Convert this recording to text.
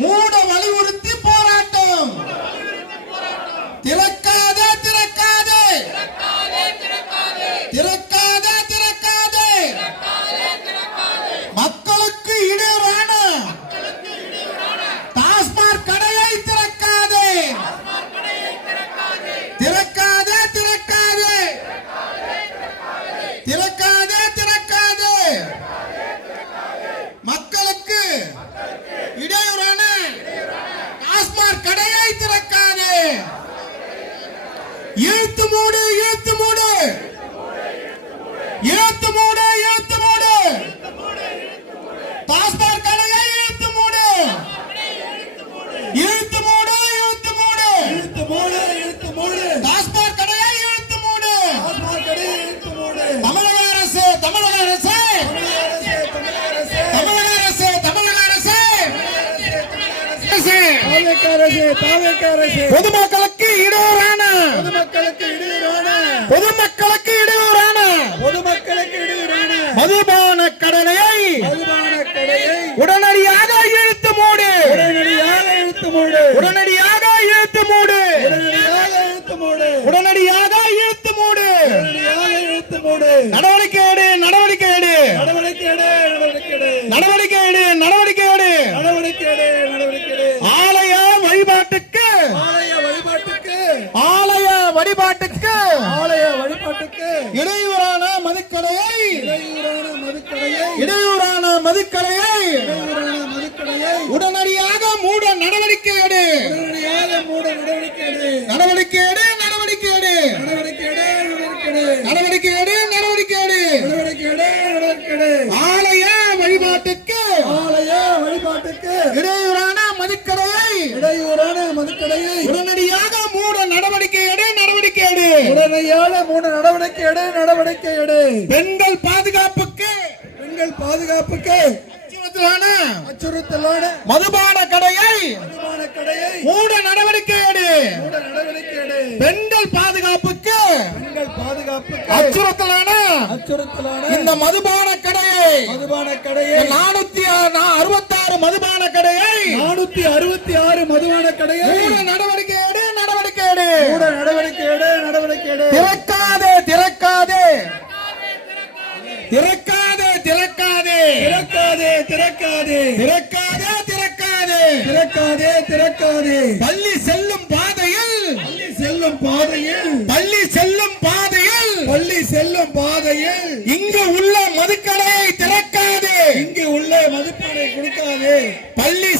மூட வலியுறுத்தி போராட்டம். திறக்காதே திறக்காதே திறக்காதே திறக்காதே மக்களுக்கு இடையூறான டாஸ்மாக் கடையை திறக்காதே திறக்காதே திறக்காதே திறக்காதே திறக்காதே மக்களுக்கு இடையூறான டாஸ்மாக் கடையை திறக்காதே. இழுத்து மூடு இழுத்து மூடு இழுத்து மூடு இழுத்து மூடு டாஸ்மாக் கடையை இழுத்து மூடு இழுத்து மூடு இழுத்து மூடு இழுத்து மூடு இழுத்து மூடு டாஸ்மாக் கடையை இழுத்து மூடு டாஸ்மாக் கடையை இழுத்து மூடு. தமிழக அரசு தமிழக அரசு தமிழக அரசு தமிழக அரசு பொதுமக்களுக்கு இடையூறான மதுபான கடையை உடனடியாக இழுத்து மூடு உடனடியாக இழுத்து மூடு உடனடியாக இழுத்து மூடு நடவடிக்கை எடு நடவடிக்கை எடு நடவடிக்கை எடு நடவடிக்கை எடு. ஆலய வழிபாட்டுக்கு இடையூறான மதுக்கடையை உடனடியாக மூட நடவடிக்கை எடு நடவடிக்கை எடு நடவடிக்கை எடு நடவடிக்கை எடு நடவடிக்கை எடு. ஆலய வழிபாட்டுக்கு இடையூறான மதுக்கடையை உடனடியாக மூட நடவடிக்கை எடு நடவடிக்கை எடு. நடவடிக்கை எடு. பெண்கள் பாதுகாப்புக்கு அச்சுறுத்தலான மதுபான கடையை மூட நடவடிக்கை எடு. பெண்கள் பாதுகாப்புக்கு அச்சுறுத்தலான இந்த மதுபான கடையை 466 மதுபான கடையை மூட நடவடிக்கை எடு நடவடிக்கை எடு. திறக்காதே திறக்காதே திறக்காதே திறக்காதே திறக்காதே. பள்ளி செல்லும் பாதையில் இங்கு உள்ள மதுக்கடையை திறக்காதே கொடுக்காதே. பள்ளி